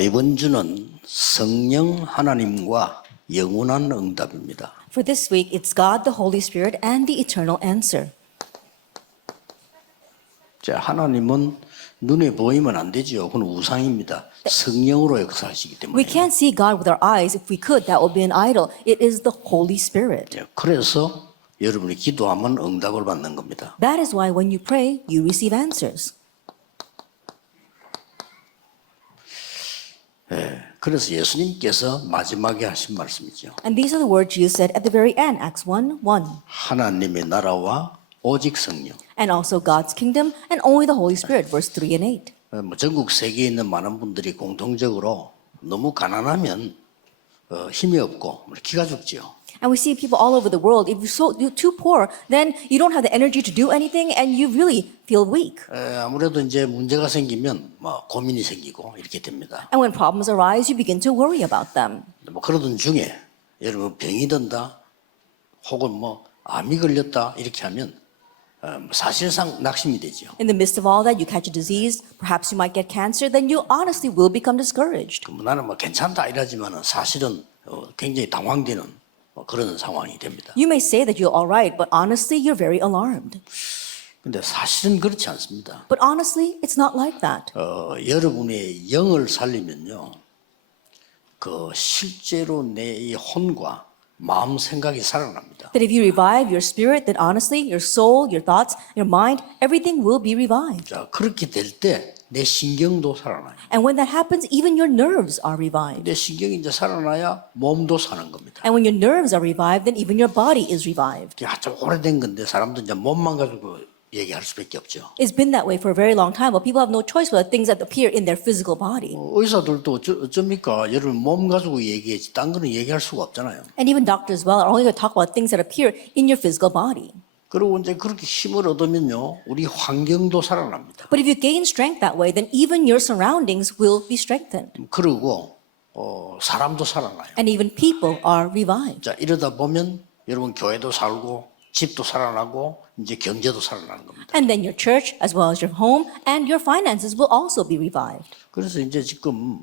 이번 주는 성령 하나님과 영원한 응답입니다. For this week, it's God, the Holy Spirit, and the eternal answer. 자, 하나님은 눈에 보이면 안 되죠. 그건 우상입니다. 성령으로 역사하시기 We 때문에. can't see God with our eyes. If we could, that would be an idol. It is the Holy Spirit. 그래서 여러분이 기도하면 응답을 받는 겁니다. That is why when you pray, you receive answers. 그래서 예수님께서 마지막에 하신 말씀이죠. And these are the words Jesus said at the very end, Acts 1:1. 하나님의 나라와 오직 성령. And also God's kingdom and only the Holy Spirit, verse 3 and 8. 전국 세계에 있는 많은 분들이 공통적으로 너무 가난하면 힘이 없고 기가 죽지요. And we see people all over the world. If you're too poor, then you don't have the energy to do anything and you really feel weak. 아무래도 이제 문제가 생기면 고민이 생기고 이렇게 됩니다. And when problems arise, you begin to worry about them. 그러던 중에 여러분 병이 든다 혹은 암이 걸렸다 이렇게 하면 사실상 낙심이 되죠. In the midst of all that, you catch a disease, perhaps you might get cancer, then you honestly will become discouraged. 나는 괜찮다 이러지만은 사실은 굉장히 당황되는 그런 상황이 됩니다. You may say that you're all right, but honestly, you're very alarmed. 근데 사실은 그렇지 않습니다. But honestly, it's not like that. 여러분의 영을 살리면요, 실제로 내 이 혼과 마음 생각이 살아납니다. That if you revive your spirit, then honestly, your soul, your thoughts, your mind, everything will be revived. 자, 그렇게 될 때 내 신경도 살아나요. And when that happens, even your nerves are revived. 내 신경이 이제 살아나야 몸도 사는 겁니다. And when your nerves are revived, then even your body is revived. 이게 아주 오래된 건데 사람들 이제 몸만 가지고 얘기할 수밖에 없죠. It's been that way for a very long time, but people have no choice but the things that appear in their physical body. 의사들도 어쩝니까? 여러분 몸 가지고 얘기하지 딴 거는 얘기할 수가 없잖아요. And even doctors as well are only going to talk about things that appear in your physical body. 그리고 이제 그렇게 힘을 얻으면요, 우리 환경도 살아납니다. But if you gain strength that way, then even your surroundings will be strengthened. 그리고 사람도 살아나요. And even people are revived. 자, 이러다 보면 여러분 교회도 살고 집도 살아나고 이제 경제도 살아나는 겁니다. And then your church, as well as your home, and your finances will also be revived. 그래서 이제 지금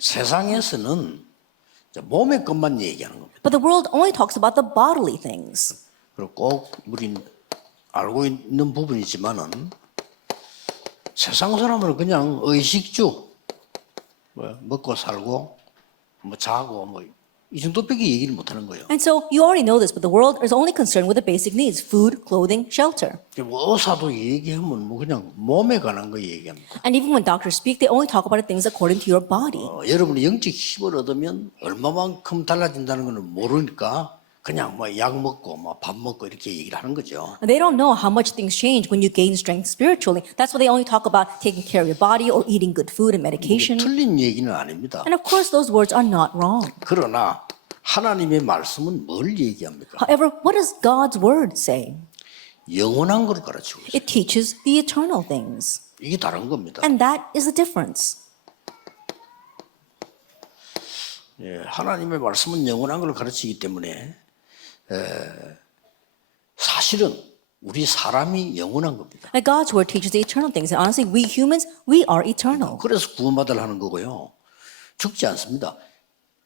세상에서는 몸의 것만 얘기하는 겁니다. But the world only talks about the bodily things. 그리고 꼭 우린 알고 있는 부분이지만은 세상 사람은 그냥 의식주 먹고 살고 자고 이 정도밖에 얘기를 못 하는 거예요. And so you already know this, but the world is only concerned with the basic needs: food, clothing, shelter. 의사도 얘기하면 그냥 몸에 관한 거 얘기합니다. And even when doctors speak, they only talk about the things according to your body. 여러분이 영적 힘을 얻으면 얼마만큼 달라진다는 거는 모르니까 그냥 약 먹고 밥 먹고 이렇게 얘기를 하는 거죠. They don't know how much things change when you gain strength spiritually. That's why they only talk about taking care of your body or eating good food and medication. 틀린 얘기는 아닙니다. And of course, those words are not wrong. 그러나 하나님의 말씀은 뭘 얘기합니까? However, what does God's word say? 영원한 걸 가르치고 있어요. It teaches the eternal things. 이게 다른 겁니다. And that is the difference. 하나님의 말씀은 영원한 걸 가르치기 때문에 사실은 우리 사람이 영원한 겁니다. That God's word teaches the eternal things. And honestly, we humans, we are eternal. 그래서 구원받으려 하는 거고요. 죽지 않습니다.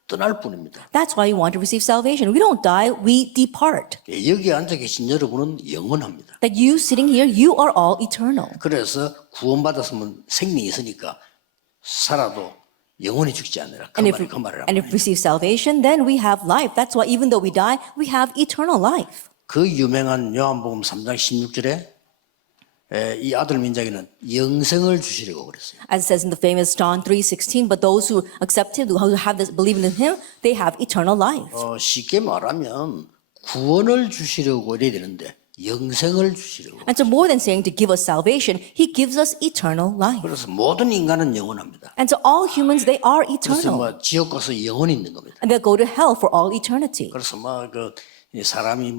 떠날 뿐입니다. That's why you want to receive salvation. We don't die, we depart. 여기 앉아 계신 여러분은 영원합니다. That you sitting here, you are all eternal. 그래서 구원받았으면 생명이 있으니까 살아도 영원히 죽지 않으라. 그 And if 말을 we receive salvation, then we have life. That's why even though we die, we have eternal life. 그 유명한 요한복음 3장 16절에 이 아들 민장에는 영생을 주시려고 그랬어요. As it says in the famous John 3:16, but those who accept him, who have this, believe in him, they have eternal life. 쉽게 말하면 구원을 주시려고 이래야 되는데 영생을 주시려고. And so more than saying to give us salvation, he gives us eternal life. 그래서 모든 인간은 영원합니다. And so all humans, they are 그래서 eternal. 지옥 가서 영원히 있는 겁니다. And they'll go to hell for all eternity. 그래서 사람이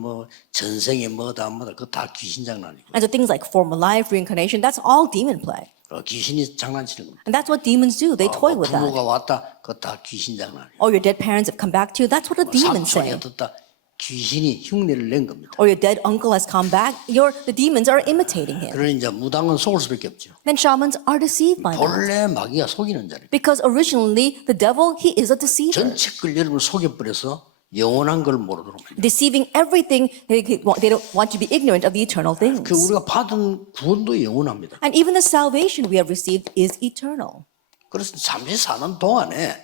전생에 뭐다 그거 다 귀신 장난이고. And so things like former life, reincarnation, that's all demon play. 귀신이 장난치는 겁니다. And that's what demons do. They toy with that. 부모가 왔다 그거 다 귀신 장난이고. Or your dead parents have come back to you. That's what the demons 사촌이 say. 어떻다 귀신이 흉내를 낸 겁니다. or your dead uncle has come back, the demons are imitating him. 그러니 이제 무당은 속을 수밖에 없죠. Then shamans are deceived by that. 본래 마귀가 속이는 자니까. Because originally, the devil, he is a deceiver. 전체 걸 여러분을 속여버려서 영원한 걸 모르도록 합니다. Deceiving everything, they don't want to be ignorant of the eternal things. 그 우리가 받은 구원도 영원합니다. And even the salvation we have received is eternal. 그래서 잠시 사는 동안에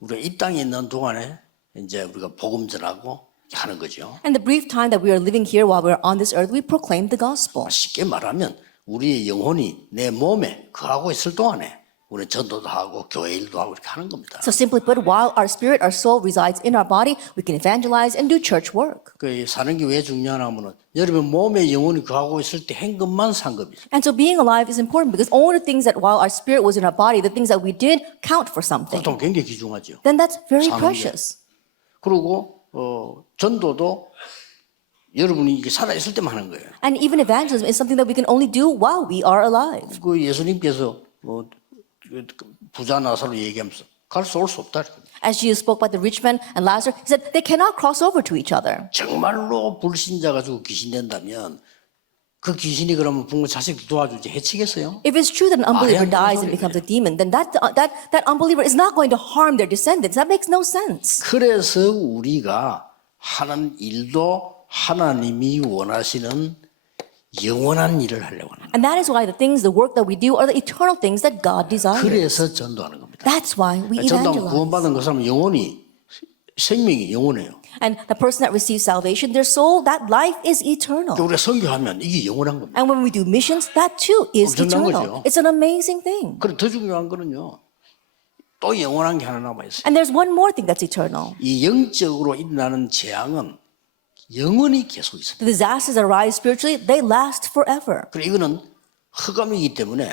우리가 이 땅에 있는 동안에 이제 우리가 복음 전하고 하는 거죠. And the brief time that we are living here while we are on this earth, we proclaim the gospel. 쉽게 말하면 우리의 영혼이 내 몸에 거하고 있을 동안에 우리는 전도도 하고 교회 일도 하고 이렇게 하는 겁니다. So simply put, while our spirit, our soul resides in our body, we can evangelize and do church work. 그 사는 게 왜 중요하냐면은 여러분 몸에 영혼이 거하고 있을 때 한 것만 상급이죠. And so being alive is important because only the things that while our spirit was in our body, the things that we did count for something. 보통 굉장히 귀중하죠. Then that's very 사는 게. precious. 그리고 전도도 여러분이 이게 살아 있을 때만 하는 거예요. And even evangelism is something that we can only do while we are alive. 그 예수님께서 부자 나사로 얘기하면서 갈 수 올 수 없다. As Jesus spoke about the rich man and Lazarus, he said they cannot cross over to each other. 정말로 불신자 가지고 귀신 된다면 그 귀신이 그러면 부모 자식 도와주지 해치겠어요? If it's true that an unbeliever 말이 안 되는 dies and 소리예요. becomes a demon, then that unbeliever is not going to harm their descendants. That makes no sense. 그래서 우리가 하는 일도 하나님이 원하시는 영원한 일을 하려고 하는 거예요. And that is why the work that we do are the eternal things that God desires. 그래서 전도하는 겁니다. That's why we 전도하면 evangelize. 구원받은 그 사람은 영혼이 생명이 영원해요. And the person that receives salvation, their soul, that life is eternal. 우리가 선교하면 이게 영원한 겁니다. And when we do missions, that too is 엄청난 eternal. 거죠. It's an amazing thing. 그리고 더 중요한 거는요. 또 영원한 게 하나 남아 있어요. And there's one more thing that's eternal. 이 영적으로 일어나는 재앙은 영원히 계속 있습니다. The disasters that arise spiritually, they last forever. 그리고 이거는 흑암이기 때문에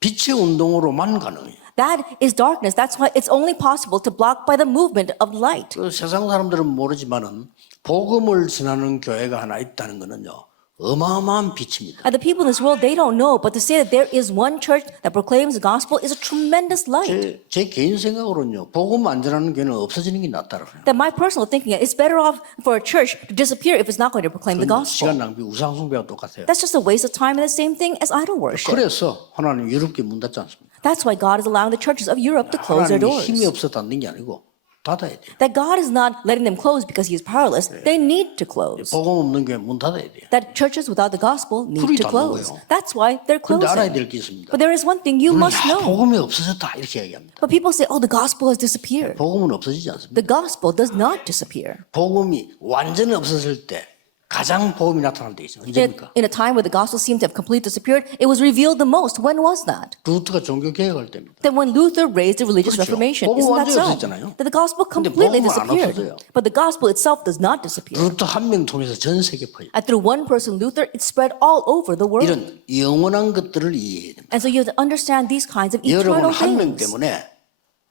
빛의 운동으로만 가능해요. That is darkness. That's why it's only possible to block by the movement of light. 그 세상 사람들은 모르지만은 복음을 전하는 교회가 하나 있다는 거는요. 어마어마한 빛입니다. And the people in this world, they don't know, but to say that there is one church that proclaims the gospel is a tremendous light. 제 개인 생각으로는요. 복음 안 전하는 교회는 없어지는 게 낫다고 해요. That my personal thinking is it's better off for a church to disappear if it's not going to proclaim the gospel. 시간 낭비 우상 숭배와 똑같아요. That's just a waste of time and the same thing as idol worship. 그래서 하나님 유럽게 문 닫지 않습니다. That's why God is allowing the churches of Europe to close their 하나님이 doors. 힘이 없어 닫는 게 아니고 닫아야 돼요. That God is not letting them close because He is powerless. They need to close. 복음 없는 교회 문 닫아야 돼요. That churches without the gospel need 불이 to 닫는 close. 거예요. That's why they're 그런데 알아야 closing. 될 게 있습니다. But there is one thing you must know. 복음이 없어졌다 이렇게 얘기합니다. But people say, oh, the gospel has disappeared. 복음은 없어지지 않습니다. The gospel does not disappear. 복음이 완전히 없어질 때 가장 복음이 나타날 때 있어요. 언제입니까? In a time where the gospel seemed to have completely disappeared, it was revealed the most. When was that? 루트가 종교 개혁할 때입니다. Then when Luther raised the religious 그렇죠. Reformation. 복음 Isn't that 완전히 so? 없어졌잖아요. That the gospel 근데 completely 복음은 안 disappeared. 없어져요. But the gospel itself does not disappear. 루트 한 명 통해서 전 세계 퍼요. And through one person, Luther, it spread all over the world. 이런 영원한 것들을 이해해야 됩니다. And so you have to understand these kinds of 여러분 eternal 한 명 things. 때문에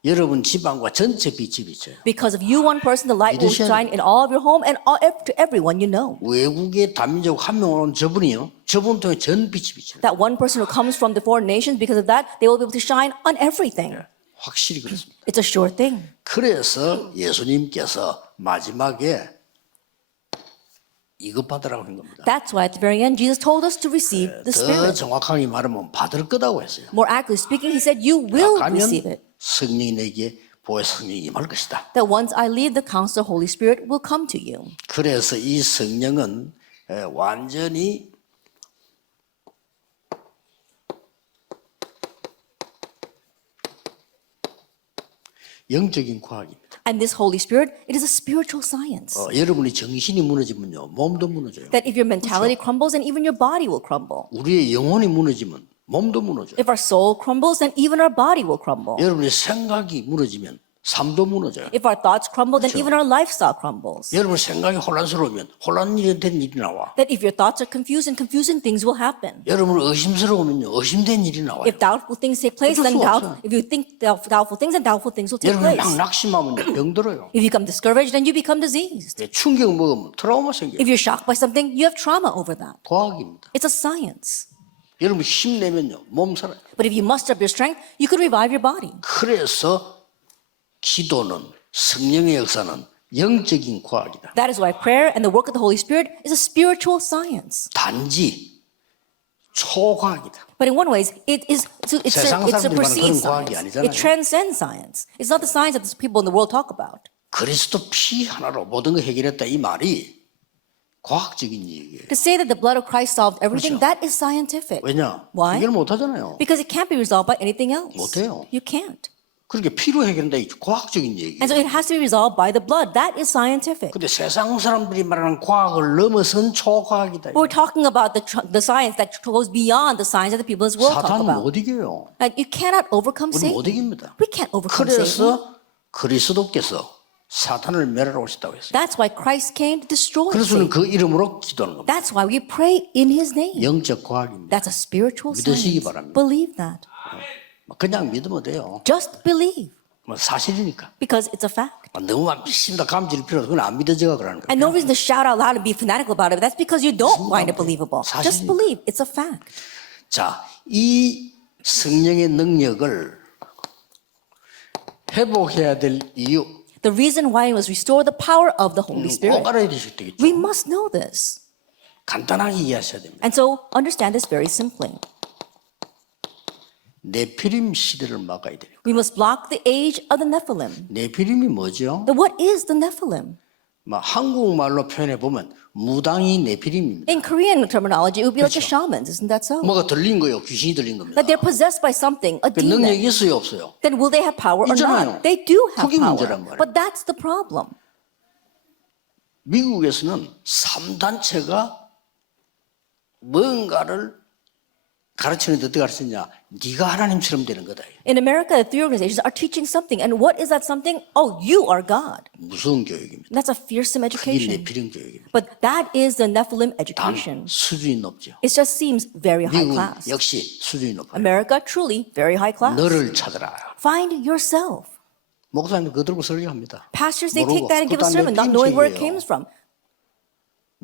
여러분 집안과 전체 빛이 비쳐요. Because of you, one person, the light will 믿으셔야 shine in all of your home and to everyone you know. 외국의 다민족 한 명 온 저분이요. 저분 통해 전 빛이 비쳐요. That one person who comes from the foreign nations, because of that, they will be able to shine on everything. 확실히 그렇습니다. It's a sure thing. 그래서 예수님께서 마지막에 이것 받으라고 한 겁니다. That's why at the very end, Jesus told us to receive the 더 Spirit. 정확하게 말하면 받을 거다고 했어요. More accurately speaking, he said, you will receive 가면 it. 성령이 내게 보혜 성령이 임할 것이다. That once I leave, the Counselor, Holy Spirit, will come to you. 그래서 이 성령은 완전히 영적인 과학입니다. And this Holy Spirit, it is a spiritual science. 여러분이 정신이 무너지면요, 몸도 무너져요. That if your mentality crumbles, then even your body will crumble. 우리의 영혼이 무너지면 몸도 무너져요. If our soul crumbles, then even our body will crumble. 여러분의 생각이 무너지면 삶도 무너져요. If our thoughts crumble, then even our lifestyle crumbles. 여러분 생각이 혼란스러우면 혼란된 일이 나와. That if your thoughts are confused, and confusing things will happen. 여러분 의심스러우면요, 의심된 일이 나와요. If doubtful things take place, then 어쩔 수 없어요. if you think doubtful things, then doubtful things will take 여러분 place. 막 낙심하면 병들어요. If you become discouraged, then you become diseased. 충격 먹으면 트라우마 생겨요. If you're shocked by something, you have trauma over that. 과학입니다. It's a science. 여러분 힘내면요, 몸 살아요. But if you muster up your strength, you could revive your body. 그래서 기도는 성령의 역사는 영적인 과학이다. That is why prayer and the work of the Holy Spirit is a spiritual science. 단지 초과학이다. But in one ways, 세상 it's a 사람들이 말하는 perceived 그런 과학이 science. 아니잖아요. It transcends science. It's not the science that the people in the world talk about. 그리스도 피 하나로 모든 걸 해결했다 이 말이 과학적인 얘기예요. To say that the blood of Christ solved everything, 그렇죠. that is scientific. 왜냐? Why? 해결 못 하잖아요. Because it can't be resolved by anything else. 못해요. You can't. 그렇게 피로 해결한다 이 과학적인 얘기예요. And so it has to be resolved by the blood. That is scientific. 근데 세상 사람들이 말하는 과학을 넘어선 초과학이다. But we're talking about the science that goes beyond the science that the people in this world talk 사탄은 about. 못 이겨요. Like, you cannot overcome 우리 못 Satan. 이깁니다. We can't overcome Satan. 그래서 그리스도께서 사탄을 멸하러 오셨다고 했어요. That's why Christ came to destroy 그래서 우리는 Satan. 그 이름으로 기도하는 겁니다. That's why we pray in His name. 영적 과학입니다. That's a spiritual 믿으시기 science. 바랍니다. Believe that. 그냥 믿으면 돼요. Just believe. 뭐 사실이니까. Because it's a fact. 너무 믿습니다. 감질 필요 없어. 그건 안 믿어져가 그러는 거예요. And no reason to shout out loud and be fanatical about it. That's because you don't find it believable. Just 사실이니까. believe. It's a fact. 자, 이 성령의 능력을 회복해야 될 이유 The reason why it was restore the power of the Holy Spirit. 꼭 알아야 되실 되겠죠. We must know this. 간단하게 이해하셔야 됩니다. And so understand this very simply. 네피림 시대를 막아야 돼요. We must block the age of the Nephilim. 네피림이 뭐죠? Then what is the Nephilim? 막 한국말로 표현해 보면 무당이 네피림입니다. In Korean terminology, it would be like the shamans. Isn't that so? 뭐가 들린 거예요. 귀신이 들린 겁니다. That they're possessed by something, a 그 능력이 demon. 있어요, 없어요? Then will they have power or 있잖아요. not? They do have 그게 문제란 power. 말이에요. But that's the problem. 미국에서는 3단체가 뭔가를 가르치는데 어떻게 가르치냐? 네가 하나님처럼 되는 거다. In America, the three organizations are teaching something. And what is that something? Oh, you are God. 무서운 교육입니다. That's a fearsome 그게 education. 네피림 교육입니다. But that is the Nephilim 단 education. 수준이 높죠. It just seems very high 미국은 class. 역시 수준이 높아요. America, truly very high class. 너를 찾아라. Find yourself. 목사님 그거 들고 설교합니다. Pastors, they 모르고 take that and give a 그것도 sermon, not 네피림 knowing where it 책이에요. came from.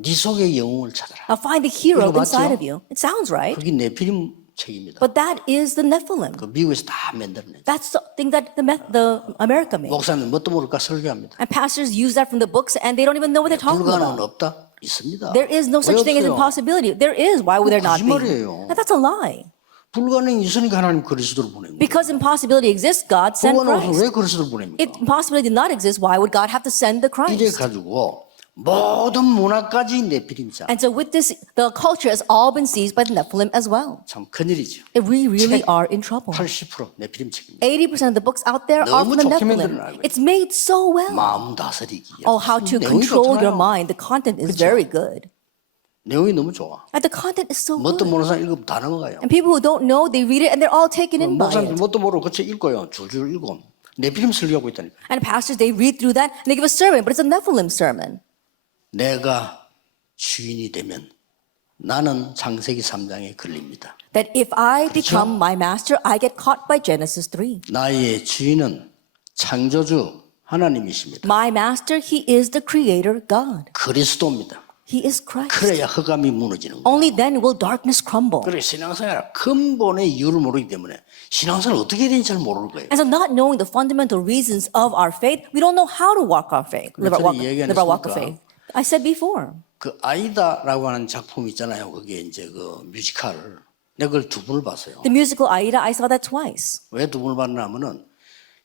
네 속의 영웅을 찾아라. Now find the hero 이거 inside 맞죠? of you. It sounds right, 그게 네피림 책입니다. but that is the Nephilim. 그 미국에서 다 만들어냈죠. That's the thing that the America made. 목사님 뭣도 모를까 설교합니다. And pastors use that from the books and they don't even know what they're talking 불가능은 about. 없다? 있습니다. There is no such 왜 thing as 없어요? impossibility. There is. Why would there not be? 거짓말이에요. And that's a lie. 불가능이 있으니까 하나님 그리스도를 보낸 거예요. Because impossibility exists, God sent 불가능 없으면 Christ. 왜 그리스도를 보냅니까? If impossibility did not exist, why would God have to send the 이래 Christ? 가지고 모든 문화까지 네피림자. And so with this, the culture has all been seized by the Nephilim as well. 참 큰일이죠. We really 책 are in trouble. 80% 네피림 책입니다. 80% of the books out there are 너무 from the 좋게 Nephilim. 만들어놔요. It's made so well. 마음 다스리기. Oh, how to 내용이 control your 좋잖아요. mind. The content is very good. 내용이 너무 좋아. And the content is so 뭣도 good. 모르는 사람 읽으면 다 넘어가요. And people who don't know, they read it and they're all taken in by 목사님들 it. 뭣도 모르고 그책 읽어요. 줄줄 읽어. 네피림 설교하고 있다니까. And pastors, they read through that and they give a sermon, but it's a Nephilim sermon. 내가 주인이 되면 나는 창세기 3장에 걸립니다. That if I become my master, I get caught by Genesis 3. 나의 주인은 창조주 하나님이십니다. My master, he is the creator God. 그리스도입니다. He is Christ. 그래야 흑암이 무너지는 거예요. Only then will darkness crumble. 그래 신앙생활 근본의 이유를 모르기 때문에 신앙생활 어떻게 해야 되는지 잘 모르는 거예요. And so not knowing the fundamental reasons of our faith, we don't know how to walk our faith, live our walk of faith. I said before. 그 아이다라고 하는 작품 있잖아요. 그게 이제 그 뮤지컬. 내가 그걸 두 번을 봤어요. The musical Aida, I saw that twice. 왜 두 번을 봤냐면은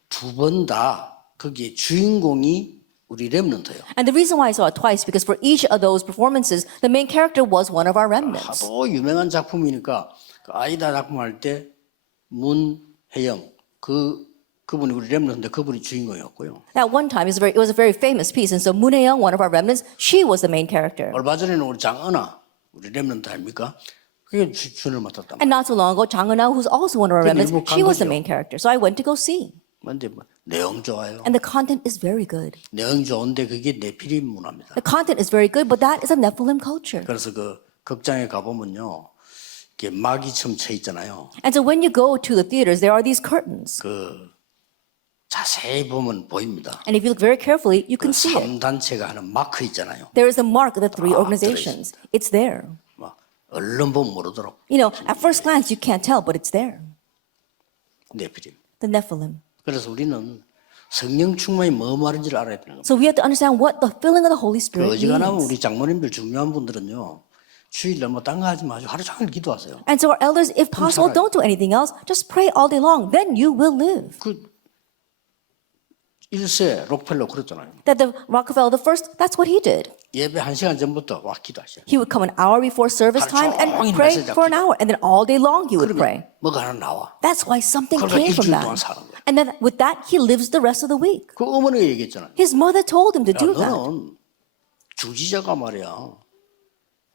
두 번 다 거기에 주인공이 우리 렘넌트예요. And the reason why I saw it twice, because for each of those performances, the main character was one of our remnants. 하도 유명한 작품이니까 그 아이다 작품 할 때 문혜영 그분이 우리 렘넌트인데 그분이 주인공이었고요. At one time, it was a very famous piece, and so Moon Hye-young, one of our remnants, she was the main character. 얼마 전에는 우리 장은아 우리 렘넌트 아닙니까? 그게 주연을 맡았단 말이에요. And not so long ago, Chang Eun-ah, who's also one of our 그럼 remnants, 일부 she was the 간 거죠. main character. So I went to go see. 근데 뭐 내용 좋아요. And the content is very good. 내용 좋은데 그게 네피림 문화입니다. The content is very good, but that is a Nephilim culture. 그래서 그 극장에 가보면요. 이게 막이처럼 쳐 있잖아요. And so when you go to the theaters, there are these curtains. 그 자세히 보면 보입니다. And if you look very carefully, you 그 can see it. 3단체가 하는 마크 있잖아요. There is a mark of the three organizations. It's there. 막 얼른 보면 모르도록 You know, at first glance, you can't tell, but it's there. 네피림. The Nephilim. 그래서 우리는 성령 충만이 뭐 말인지를 알아야 되는 겁니다. So we have to understand what the filling of the Holy 그 Spirit 어지간하면 means. 우리 장모님들 중요한 분들은요. 주일날 뭐 딴 거 하지 마시고 하루 종일 기도하세요. And so our elders, if possible, 살아요. don't do anything else. Just pray all day long. Then you will live. 그 1세 록펠러 그랬잖아요. That the Rockefeller the first, that's what he did. 예배 1시간 전부터 와 기도하세요. He would come an hour before service time and 종일 pray 메시지 for an hour. And then all day long he would pray. 그러면 뭐가 하나 나와. That's why something 그러니까 came from 일주일 동안 that. 사는 거야. And then with that, he lives the rest of the week. 그 어머니가 얘기했잖아요. His mother told him to 야, do that. 너는 주지자가 말이야.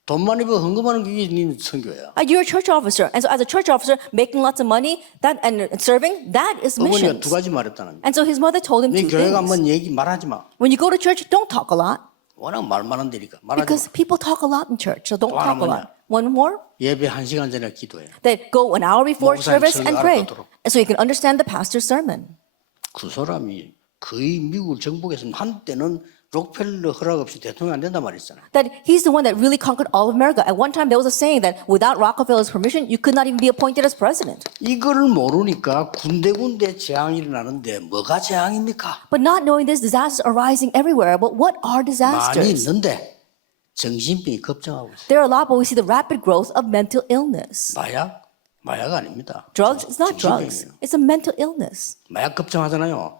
돈 많이 벌어 헌금하는 게 네 선교야. You're a church officer. And so as a church officer, making lots of money that and serving, that is 어머니가 missions. 두 가지 말했다는 거야. And so his mother told him 네 two 교회 things. 가면 얘기 말하지 마. When you go to church, don't talk a lot. 워낙 말 많은 데니까 말하지 Because 마. people talk a lot in church. So don't 또 하나 talk a lot. 뭐냐? One more. 예배 1시간 전에 기도해. That go an hour before 목사님 service 설교 and pray. 알아듣도록. So you can understand the pastor's sermon. 그 사람이 거의 미국을 정복했으면 한때는 록펠러 허락 없이 대통령 안 된단 말이잖아요. That he's the one that really conquered all of America. At one time, there was a saying that without Rockefeller's permission, you could not even be appointed as president. 이거를 모르니까 군데군데 재앙이 일어나는데 뭐가 재앙입니까? But not knowing this, disasters are rising everywhere. But what are 많이 disasters? 있는데 정신병이 급증하고 있어요. There are a lot, but we see the rapid growth of mental illness. 마약 아닙니다. Drugs, it's not drugs. 정신병이에요. It's a mental illness. 마약 급증하잖아요.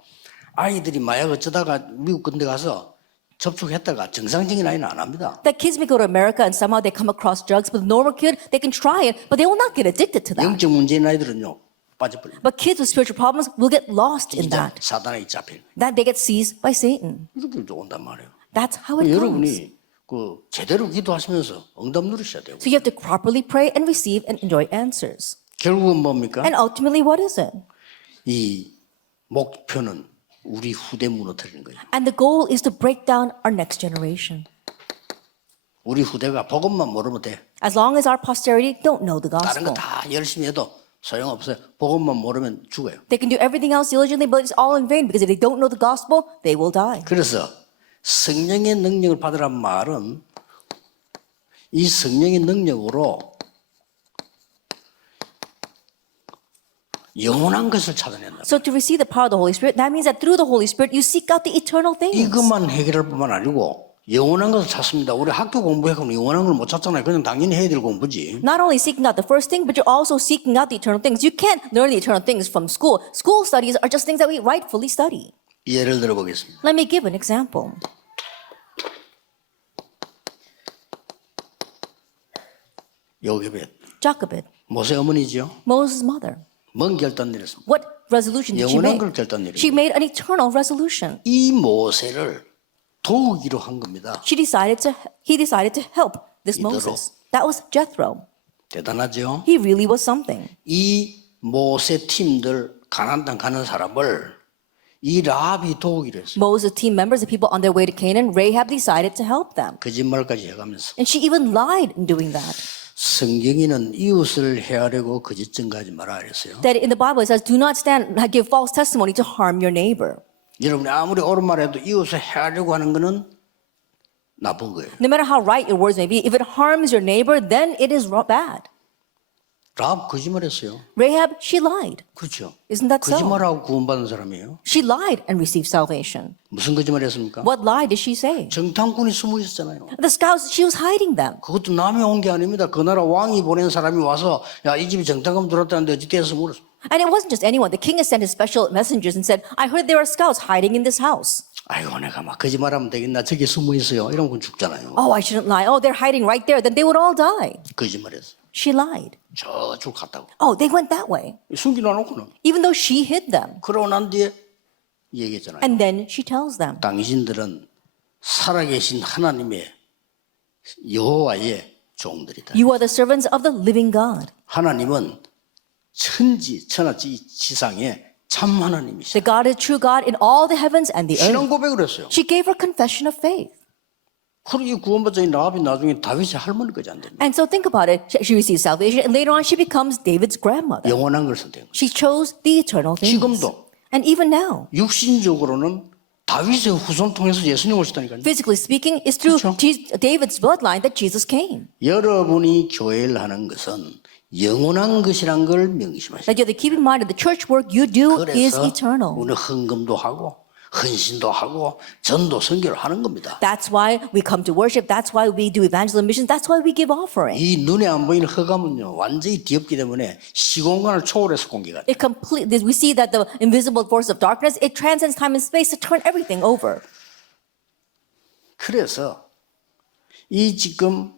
아이들이 마약 어쩌다가 미국 군대 가서 접촉했다가 정상적인 아이는 안 합니다. That kids may go to America and somehow they come across drugs, but the normal kid, they can try it, but they will not get addicted to that. 영적 문제인 아이들은요 빠져버립니다. But kids with spiritual problems will get lost in 진짜 that. 사단에 잡힌 That they get seized by Satan. 이렇게 온단 말이에요. That's how it comes. 여러분이 그 제대로 기도하시면서 응답 누리셔야 되고 So you have to properly pray and receive and enjoy answers. 결국은 뭡니까? And ultimately, what is it? 이 목표는 우리 후대 무너뜨리는 거예요. And the goal is to break down our next generation. 우리 후대가 복음만 모르면 돼. As long as our posterity don't know the 다른 거 gospel. 다 열심히 해도 소용없어요. 복음만 모르면 죽어요. They can do everything else diligently, but it's all in vain because if they don't know the gospel, they will die. 그래서 성령의 능력을 받으란 말은 이 성령의 능력으로 영원한 것을 찾아낸다. So to receive the power of the Holy Spirit, that means that through the Holy Spirit, you seek out the eternal things. 이것만 해결할 뿐만 아니고 영원한 것을 찾습니다. 우리 학교 공부해서 영원한 걸 못 찾잖아요. 그냥 당연히 해야 될 공부지. Not only seeking out the first thing, but you're also seeking out the eternal things. You can't learn the eternal things from school. School studies are just things that we rightfully study. 예를 들어 보겠습니다. Let me give an example. 요게벳 Jochebed, 모세 어머니죠. Moses' mother. 뭔 결단 내렸습니까? What resolution did she 영원한 make? 걸 결단 내린 She made an eternal resolution. 이 모세를 도우기로 한 겁니다. He decided to help this 이대로. Moses. That was Jethro. 대단하죠. He really was something. 이 모세 팀들 가나안 땅 가는 사람을 이 라합이 도우기로 했어요. Moses' team members, the people on their way to Canaan, Rahab decided to help them. 거짓말까지 해가면서 And she even lied in doing that. 성경에는 이웃을 해하려고 거짓 증거하지 마라 그랬어요. That in the Bible it says, do not stand and give false testimony to harm your neighbor. 여러분이 아무리 옳은 말해도 이웃을 해하려고 하는 거는 나쁜 거예요. No matter how right your words may be, if it harms your neighbor, then it is bad. 라합 거짓말했어요. Rahab, she lied. 그렇죠. Isn't that so? 거짓말하고 구원받은 사람이에요. She lied and received salvation. 무슨 거짓말했습니까? What lie did she say? 정탐꾼이 숨어 있었잖아요. The scouts, she was hiding them. 그것도 남이 온 게 아닙니다. 그 나라 왕이 보낸 사람이 와서 야, 이 집에 정탐꾼 들어왔다는데 어찌 돼서 물었어. And it wasn't just anyone. The king had sent his special messengers and said, I heard there are scouts hiding in this house. 아이고 내가 막 거짓말하면 되겠나 저기 숨어 있어요. 이런 건 죽잖아요. Oh, I shouldn't lie. Oh, they're hiding right there. Then they would all die. 거짓말했어. She lied. 저쪽 갔다고. Oh, they went that way. 숨겨놔놓고는. Even though she hid them. 그러고 난 뒤에 얘기했잖아요. And then she tells them, 당신들은 살아계신 하나님의 여호와의 종들이다. you are the servants of the living God. 하나님은 천지 천하지 지상의 참 하나님이시다. The God is true God in all the heavens and the 신앙 earth. 고백을 했어요. She gave her confession of faith. 그러기 구원받은 라합이 나중에 다윗의 할머니까지 안 됩니다. And so think about it. She receives salvation and later on she becomes David's grandmother. 영원한 걸 선택한 거예요. She chose the eternal things. 지금도. And even now, 육신적으로는 다윗의 후손 통해서 예수님 오시다니까요. physically speaking, it's through 그렇죠. David's bloodline that Jesus came. 여러분이 교회를 하는 것은 영원한 것이란 걸 명심하시고 That you have to keep in mind that the church work you do is 그래서 eternal. 우리는 헌금도 하고 헌신도 하고 전도 선교를 하는 겁니다. That's why we come to worship. That's why we do evangelism missions. That's why we give offering. 이 눈에 안 보이는 흑암은요 완전히 뒤엎기 때문에 시공간을 초월해서 공개가 돼요. We see that the invisible force of darkness, it transcends time and space to turn everything over. 그래서 이 지금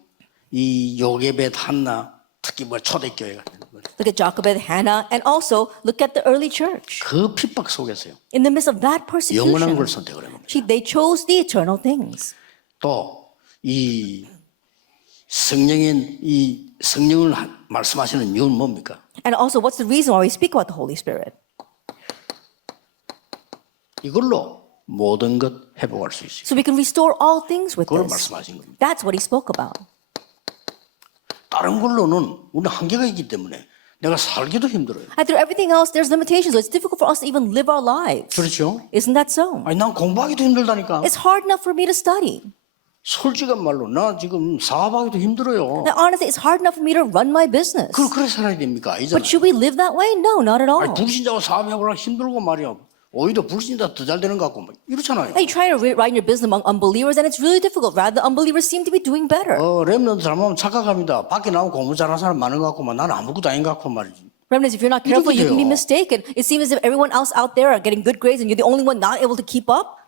이 요게벳 한나 특히 뭐 초대교회 같은 거 Look at Jochebed, Hannah, and also look at the early church. 그 핍박 속에서요 In the midst of that 영원한 persecution, 걸 선택을 한 겁니다. they chose the eternal things. 또 이 성령을 말씀하시는 이유는 뭡니까? And also, what's the reason why we speak about the Holy Spirit? 이걸로 모든 것 회복할 수 있어요. So we can restore all things with 그걸 this. 말씀하신 겁니다. That's what he spoke about. 다른 걸로는 우리는 한계가 있기 때문에 내가 살기도 힘들어요. And through everything else, there's limitations. So it's difficult for us to even live our lives. 그렇죠? Isn't that so? 아니 난 공부하기도 힘들다니까. It's hard enough for me to study. 솔직한 말로 나 지금 사업하기도 힘들어요. Now, honestly, it's hard enough for me to run my business. 그래 살아야 됩니까? 아니잖아요. But should we live that way? No, not at all. 아니, 불신자하고 사업해보라 힘들고 말이야. 오히려 불신자 더 잘 되는 것 같고 막 이렇잖아요. You try to run your business among unbelievers, and it's really difficult. Rather, the unbelievers seem to be doing better. 렘넌트 잘못하면 착각합니다. 밖에 나오면 공부 잘하는 사람 많은 것 같고만 나는 아무것도 아닌 것 같고 말이지. Remnants, if you're not careful, you can be 돼요. mistaken. It seems as if everyone else out there are getting good grades, and you're the only one not able to keep up.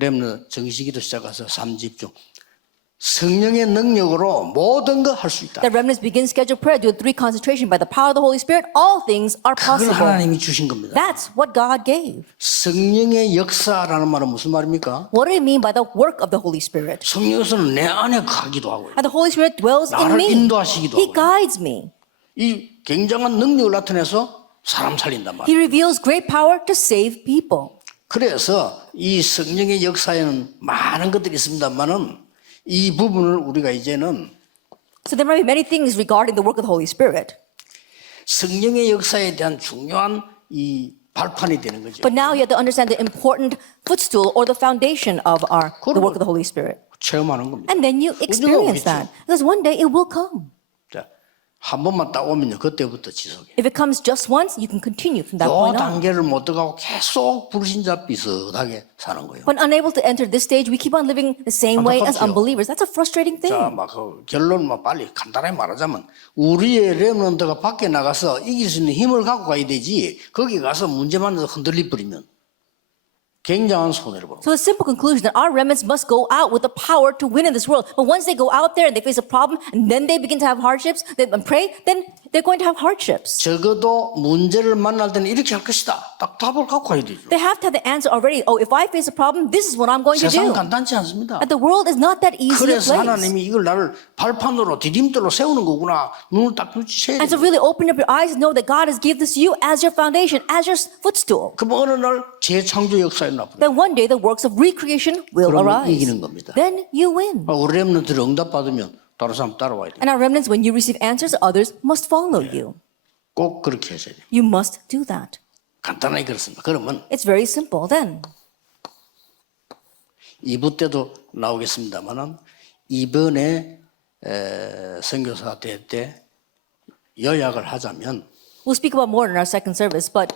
렘넌트 정식기도 시작해서 3집중. 성령의 능력으로 모든 거 할 수 있다. That remnants begin scheduled prayer, do a 3 concentration by the power of the Holy Spirit. All things are 그걸 possible. 하나님이 주신 겁니다. That's what God gave. 성령의 역사라는 말은 무슨 말입니까? What do it mean by the work of the Holy Spirit? 성령에서는 내 안에 가기도 하고요. And the Holy Spirit dwells in 나를 me. 인도하시기도 He 하고요. guides me. 이 굉장한 능력을 나타내서 사람 살린단 말이에요. He reveals great power to save people. 그래서 이 성령의 역사에는 많은 것들이 있습니다만은 이 부분을 우리가 이제는 So there might be many things regarding the work of the Holy Spirit. 성령의 역사에 대한 중요한 이 발판이 되는 거죠. But now you have to understand the important footstool or the foundation of the work of the Holy Spirit. 체험하는 겁니다. And then you experience that. Because one day it will come. 자, 한 번만 딱 오면요, 그때부터 지속해. If it comes just once, you can continue from that 요 point on. 단계를 못 들어가고 계속 불신자 비슷하게 사는 거예요. When unable to enter this stage, we keep on living the same way as 안타깝죠. unbelievers. That's a frustrating thing. 자, 막 그 결론 막 빨리 간단하게 말하자면 우리의 렘넌트가 밖에 나가서 이길 수 있는 힘을 갖고 가야 되지. 거기 가서 문제 만나서 흔들리 버리면 굉장한 손해를 보는 거예요. So the simple conclusion that our remnants must go out with the power to win in this world. But once they go out there and they face a problem and then they begin to have hardships, they pray, then they're going to have hardships. 적어도 문제를 만날 때는 이렇게 할 것이다. 딱 답을 갖고 가야 되죠. They have to have the answer already. Oh, if I face a problem, this is what I'm going to 세상 do. 간단치 않습니다. But the world is not that easy a 그래서 place. 하나님이 이걸 나를 발판으로 디딤돌로 세우는 거구나. 눈을 딱 눈치채야 And so 돼요. really open up your eyes and know that God has given this to you as your foundation, as your footstool. 그럼 어느 날 재창조 역사에 나쁘다. Then one day the works of recreation will 그러면 arise. 이기는 겁니다. Then you win. 우리 렘넌트를 응답받으면 다른 사람 따라와야 돼요. And our remnants, when you receive answers, others must follow you. 꼭 그렇게 하셔야 돼요. You must do that. 간단하게 그렇습니다. 그러면 It's very simple then. 2부 때도 나오겠습니다만은 이번에 선교사 대회 때 요약을 하자면 We'll speak about more in our second service, but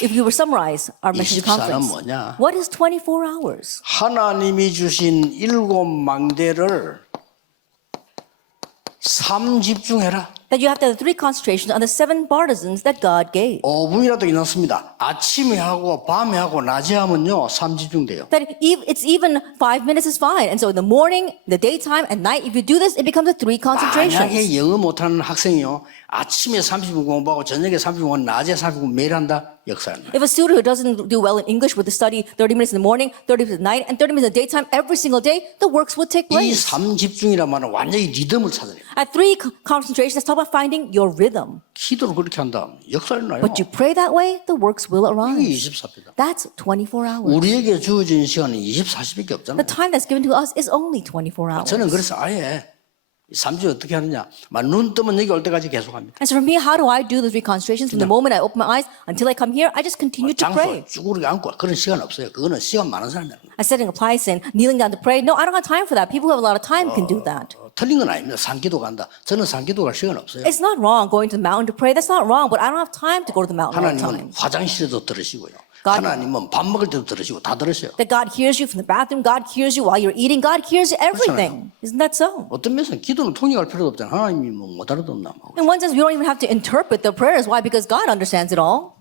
if you were summarize our mission 24는 conference, 뭐냐? what is 24 hours? 하나님이 주신 7망대를 3집중해라. That you have to have 3 concentrations on the 7 partisans that God gave. 5분이라도 이났습니다. 아침에 하고 밤에 하고 낮에 하면요 3집중돼요. That it's even 5 minutes is fine. And so in the morning, the daytime, and night, if you do this, it becomes a 3 concentrations. 만약에 영어 못하는 학생이요 아침에 30분 공부하고 저녁에 30분 낮에 30분 매일 한다 역사는. If a student who doesn't do well in English were to study 30 minutes in the morning, 30 minutes at night, and 30 minutes in the daytime every single day, the works would take 이 place. 3집중이란 말은 완전히 리듬을 찾아내요. At 3 concentrations, let's talk about finding your rhythm. 기도를 그렇게 한다 역사를 나요. But you pray that way, the works will 이게 arise. 24배다. That's 24 hours. 우리에게 주어진 시간은 24시밖에 없잖아요. The time that's given to us is only 24 hours. 저는 그래서 아예 3주 어떻게 하느냐 눈 뜨면 여기 올 때까지 계속합니다. And so for me, how do I do the 3 concentrations? From the moment I open my eyes until I come here, I just continue to pray. 장소 쭈그리게 앉고 그런 시간 없어요. 그거는 시간 많은 사람이 하는 거예요. I setting a place and kneeling down to pray. No, I don't have time for that. People who have a lot of time can do that. 틀린 건 아닙니다. 산기도 간다. 저는 산기도 갈 시간 없어요. It's not wrong going to the mountain to pray. That's not wrong, but I don't have time to go to the mountain all the time. 하나님은 화장실에도 들으시고요. God- 하나님은 밥 먹을 때도 들으시고 다 들으셔요. That God hears you from the bathroom, God hears you while you're eating, God hears everything. Isn't that so? 어떤 면에서는 기도는 통역할 필요도 없잖아요. 하나님이 뭐 못 알아듣나. 뭐. In one sense, we don't even have to interpret the prayers. Why? Because God understands it all.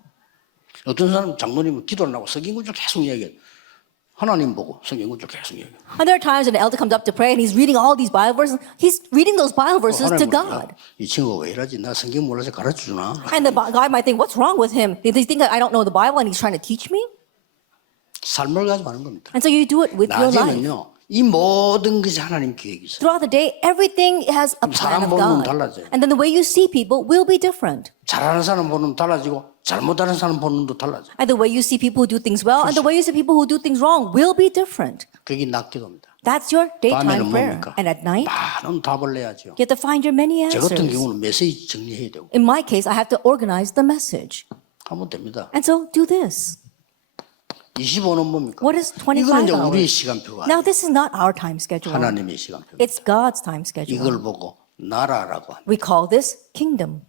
어떤 사람 장로님은 기도를 하고 성경 구절 계속 이야기해요. 하나님 보고 성경 구절 계속 이야기해요. And there are times when an elder comes up to pray and he's reading all these Bible verses. He's reading those Bible verses to 하나님은 God. 이 친구가 왜 이러지? 나 성경 몰라서 가르쳐주나? And the God might think, what's wrong with him? They think that I don't know the Bible and he's trying to teach me? 삶을 가지고 하는 겁니다. And so you do it with your life. 낮에는요. 이 모든 것이 하나님 계획이 있어요. Throughout the day, everything has a plan 사람 of 보는 눈 God. 달라져요. And then the way you see people will be different. 잘하는 사람 보는 눈 달라지고 잘못하는 사람 보는 눈도 달라져요. And the way you see people who do things well and the way you see people who do things wrong will be different. 그게 낮기도입니다. That's your daytime 밤에는 prayer. 뭡니까? And at night, 많은 답을 내야죠. you have to find your many 저 같은 answers. 경우는 메시지 정리해야 되고 In my case, I have to organize the message. 하면 됩니다. And so do this. 25는 뭡니까? What is 25 이거는 이제 hours? 우리의 시간표가 Now, 아니에요. this is not our time schedule. 하나님의 시간표. It's God's time schedule. 이걸 보고 나라라고 합니다. We call this kingdom.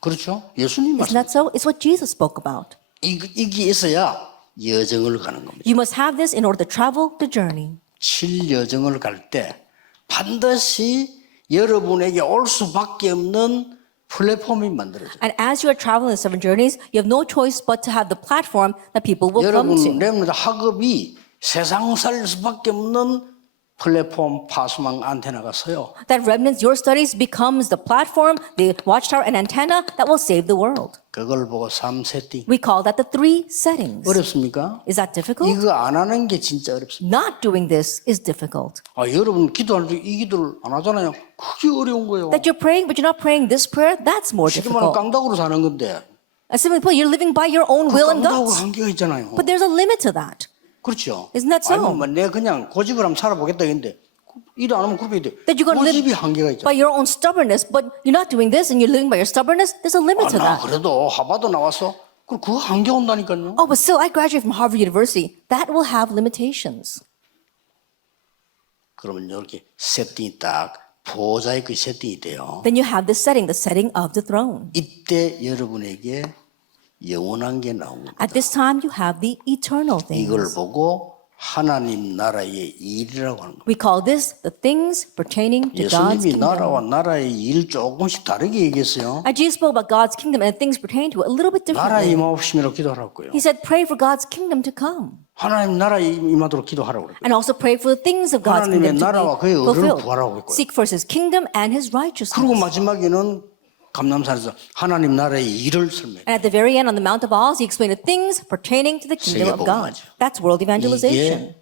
그렇죠? 예수님 Isn't 말씀. that so? It's what Jesus spoke about. 이게 있어야 여정을 가는 겁니다. You must have this in order to travel the journey. 7여정을 갈 때 반드시 여러분에게 올 수밖에 없는 플랫폼이 만들어져요. And as you are traveling the 7 journeys, you have no choice but to have the platform that people will come 여러분 to. 렘넌트 학업이 세상 살 수밖에 없는 플랫폼 파수망 안테나가 서요. That remnants, your studies becomes the platform, the watchtower and antenna that will save the world. 그걸 보고 3세팅. We call that the 3 settings. 어렵습니까? Is that difficult? 이거 안 하는 게 진짜 어렵습니다. Not doing this is difficult. 여러분 기도할 때 이 기도를 안 하잖아요. 그게 어려운 거예요. That you're praying, but you're not praying this prayer, that's more 쉽게 말하면 difficult. 깡다구로 사는 건데 And simply put, you're living by your own will and 깡다구가 guts. 한계가 있잖아요. But there's a limit to that. 그렇죠? Isn't that so? 아니 내 그냥 고집을 한번 살아보겠다 했는데 일 안 하면 그렇게 돼. That you're going to 고집이 live 한계가 by 있잖아. your own stubbornness, but you're not doing this and you're living by your stubbornness, there's a limit to 나 that. 그래도 하버드 나왔어. 그거 한계 온다니까요. Oh, but still, I graduated from Harvard University. That will have limitations. 그러면 이렇게 세팅이 딱 보호자의 그 세팅이 돼요. Then you have this setting, the setting of the throne. 이때 여러분에게 영원한 게 나옵니다. At this time, you have the eternal 이걸 things. 보고 하나님 나라의 일이라고 하는 겁니다. We call this the things pertaining to God's 예수님이 kingdom. 나라와 나라의 일 조금씩 다르게 얘기했어요. And Jesus spoke about God's kingdom and things pertaining to it a little bit 나라 differently. 임하옵심이라고 기도하라고요. He said, pray for God's kingdom to come. 하나님 나라 임하도록 기도하라고 그랬고요. And also pray for the things of God's 하나님의 kingdom to 나라와 be 그의 의를 fulfilled. 구하라고 했고요. Seek first His kingdom and His righteousness. 그리고 마지막에는 감남산에서 하나님 나라의 일을 설명해요. And at the very end on the Mount of Olives, He explained the things pertaining to the kingdom of God. 세계복음화죠. That's world evangelization. 이게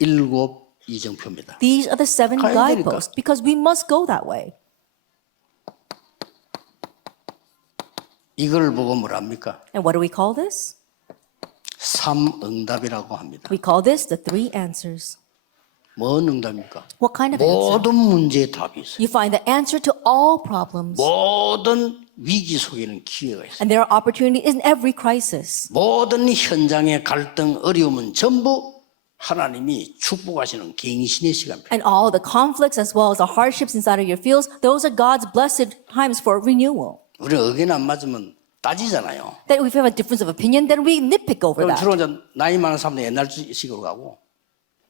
일곱 이정표입니다. These are the 7 가야 되니까. guideposts because we must go that way. 이걸 보고 뭐랍니까? And what do we call this? 삼응답이라고 합니다. We call this the 3 answers. 뭔 응답입니까? What kind of answer? 모든 문제에 답이 있어요. You find the answer to all problems. 모든 위기 속에는 기회가 있어요. And there are opportunities in every crisis. 모든 현장의 갈등, 어려움은 전부 하나님이 축복하시는 갱신의 시간. And all the conflicts as well as the hardships inside of your fields, those are God's blessed times for renewal. 우리 의견 안 맞으면 따지잖아요. That if we have a difference of opinion, then we nitpick over 그럼 that. 주로 이제 나이 많은 사람들 옛날식으로 가고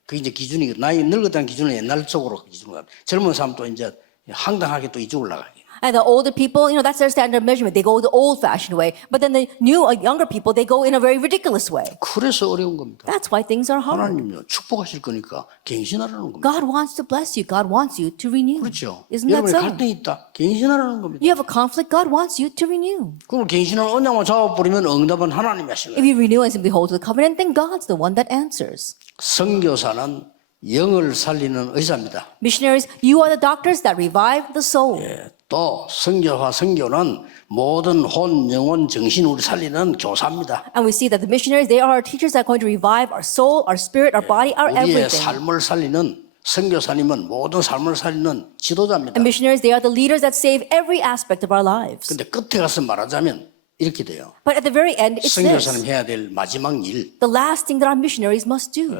그게 이제 기준이 나이 늙었다는 기준은 옛날 쪽으로 기준으로 가고 젊은 사람도 이제 황당하게 또 이쪽으로 나가게. And the older people, that's their standard measurement. They go the old-fashioned way. But then the new, younger people, they go in a very ridiculous way. 그래서 어려운 겁니다. That's why things are hard. 하나님요 축복하실 거니까 갱신하라는 겁니다. God wants to bless you. God wants you to renew. 그렇죠. Isn't that 여러분이 so? 갈등이 있다. 갱신하라는 겁니다. You have a conflict, God wants you to renew. 그럼 갱신하는 언약만 잡아버리면 응답은 하나님이 하시는 If 거예요. you renew and simply hold to the covenant, then God's the one that answers. 선교사는 영을 살리는 의사입니다. Missionaries, you are the doctors that revive the soul. 또 선교와 선교는 모든 혼, 영혼, 정신 우리 살리는 교사입니다. And we see that the missionaries, they are our teachers that are going to revive our soul, our spirit, our body, our 우리의 everything. 삶을 살리는 선교사님은 모든 삶을 살리는 지도자입니다. And missionaries, they are the leaders that save every aspect of our lives. 근데 끝에 가서 말하자면 이렇게 돼요. But at the very end, it's 선교사님 this. 해야 될 마지막 일. The last thing that our missionaries must do.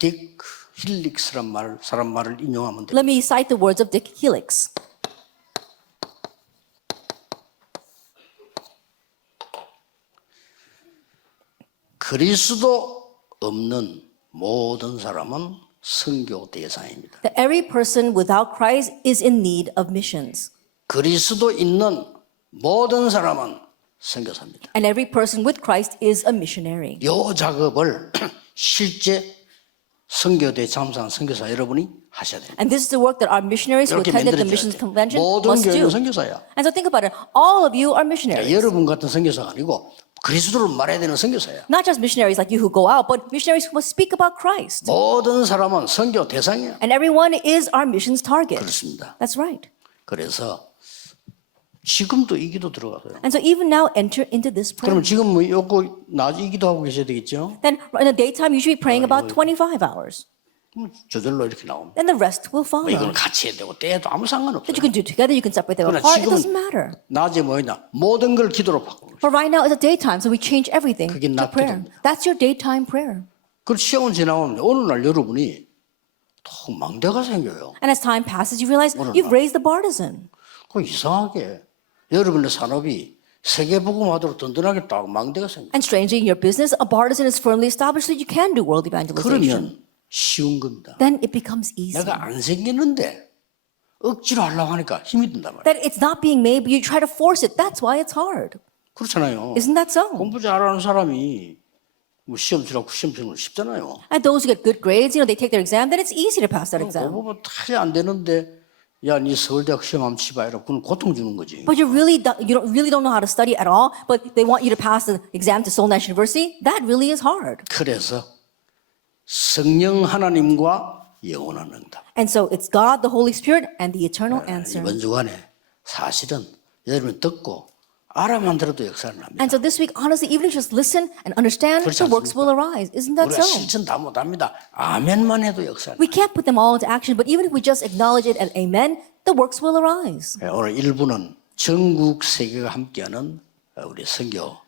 딕 힐릭스란 사람 말을 인용하면 돼요. Let me cite the words of Dick Helix. 그리스도 없는 모든 사람은 선교 대상입니다. That every person without Christ is in need of missions. 그리스도 있는 모든 사람은 선교사입니다. And every person with Christ is a missionary. 이 작업을 실제 선교대 참사한 선교사 여러분이 하셔야 돼요. And this is the work that our missionaries who 이렇게 attended the 만들어져야 missions 돼요. convention 모든 must do. 교회는 선교사야. And so think about it. All of you are missionaries. 여러분 같은 선교사가 아니고 그리스도를 말해야 되는 선교사야. Not just missionaries like you who go out, but missionaries who must speak about Christ. 모든 사람은 선교 대상이야. And everyone is our missions target. 그렇습니다. That's right. 그래서 지금도 이 기도 들어가서요. And so even now enter into this prayer. 그러면 지금 뭐 요거 낮에 이 기도하고 계셔야 되겠죠? Then in the daytime you should be praying about 25 hours. 저절로 이렇게 나옵니다. Then the rest will follow. 이건 같이 해야 되고 때도 아무 상관없어요. That you can do together, you can separate them 그러나 apart, it 지금은 doesn't matter. 낮에 뭐냐? 모든 걸 기도로 바꾸는 거예요. But right now it's a daytime, so we change everything 그게 to 낮 prayer. 기도입니다. That's your daytime prayer. 그 시간 지나면 어느 날 여러분이 또 망대가 생겨요. And as time passes, you realize you've raised the partisan. 그 이상하게 여러분의 산업이 세계복음화도록 든든하겠다고 망대가 생겨. And strangely, in your business, a partisan is firmly established so you can do world evangelization. 그러면 쉬운 겁니다. Then it becomes easy. 내가 안 생기는데 억지로 하려고 하니까 힘이 든단 말이에요. That it's not being made, but you try to force it. That's why it's hard. 그렇잖아요. Isn't that so? 공부 잘하는 사람이 뭐 시험 치라고 시험 치는 건 쉽잖아요. And those who get good grades, they take their exam, then it's easy to pass that exam. 공부가 다 안 되는데 야, 네 서울대학 시험 한번 치봐라. 그건 고통 주는 거지. But you really don't know how to study at all, but they want you to pass the exam to Seoul National University. That really is hard. 그래서 성령 하나님과 영원한 응답. And so it's God, the Holy Spirit, and the eternal answer. 이번 주간에 사실은 여러분이 듣고 알아만 들어도 역사를 납니다. And so this week, honestly, even if you just listen and understand, 그렇지 the works will arise. Isn't that 우리가 so? 실천 다 못합니다. 아멘만 해도 역사를 We can't put them all into action, but even if we just acknowledge it and amen, the works will arise. 납니다. 오늘 1부는 전국 세계가 함께하는 우리 선교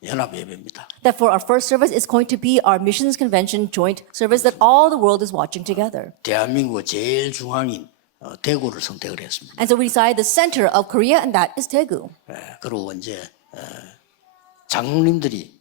대연합 예배입니다. That for our first service is going to be our missions convention joint service that all the world is watching together. 대한민국 제일 중앙인 대구를 선택을 했습니다. And so we decided the center of Korea, and that is Daegu. 그리고 이제 장로님들이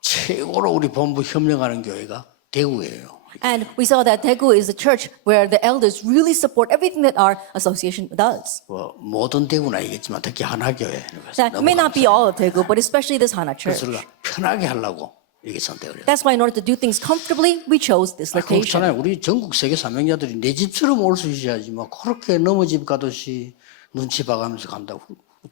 최고로 우리 본부 협력하는 교회가 대구예요. And we saw that Daegu is a church where the elders really support everything that our association does. 뭐 모든 대구는 아니겠지만 특히 하나교회. That may not be all of Daegu, but especially this Hana church. 그래서 우리가 편하게 하려고 이렇게 선택을 했어요. That's why in order to do things comfortably, we chose this location. 그렇잖아요. 우리 전국 세계 사명자들이 내 집처럼 올 수 있어야지 뭐 그렇게 너무 집 가듯이 눈치 봐가면서 간다고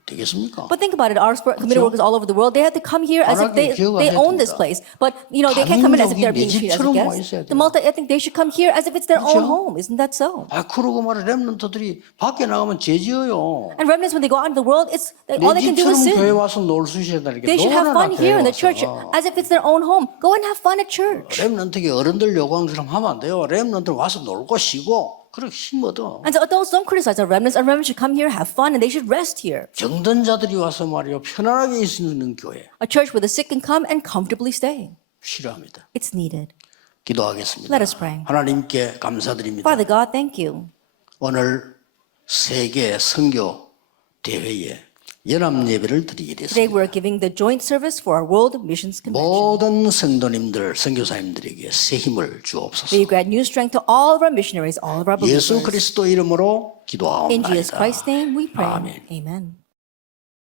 되겠습니까? But think about it, our committee workers all over the world, they had to come here as if they own this place. But, they can't come in as if they're being treated as a guest. The multi-ethnic, they should come here as if it's their own home. Isn't that so? 그러고 말해 렘넌트들이 밖에 나가면 죄지어요. And remnants, when they go out in the world, all 내 they can do is 집처럼 교회 sin. 와서 놀 수 있어야 되니까 They should have fun here in the church 와서. as if it's their own home. Go and have fun at church. 렘넌트가 어른들 요구처럼 하면 안 돼요. 렘넌트 와서 놀고 쉬고 그렇게 힘 얻어. And so adults don't criticize our remnants. Our remnants should come here, have fun, and they should rest here. 정든자들이 와서 말이요 편안하게 있을 수 있는 교회 A church where the sick can come and comfortably stay. 필요합니다. It's needed. 기도하겠습니다. Let us pray. 하나님께 감사드립니다. Father God, thank you. 오늘 세계 선교 대회에 연합 예배를 드리게 Today 됐습니다. we're giving the joint service for our World Missions Convention. 모든 성도님들, 선교사님들에게 새 힘을 주옵소서. May you grant new strength to all of our missionaries, all of our believers. 예수 그리스도 이름으로 In Jesus 기도하옵나이다. Christ's name we pray. 아멘. Amen.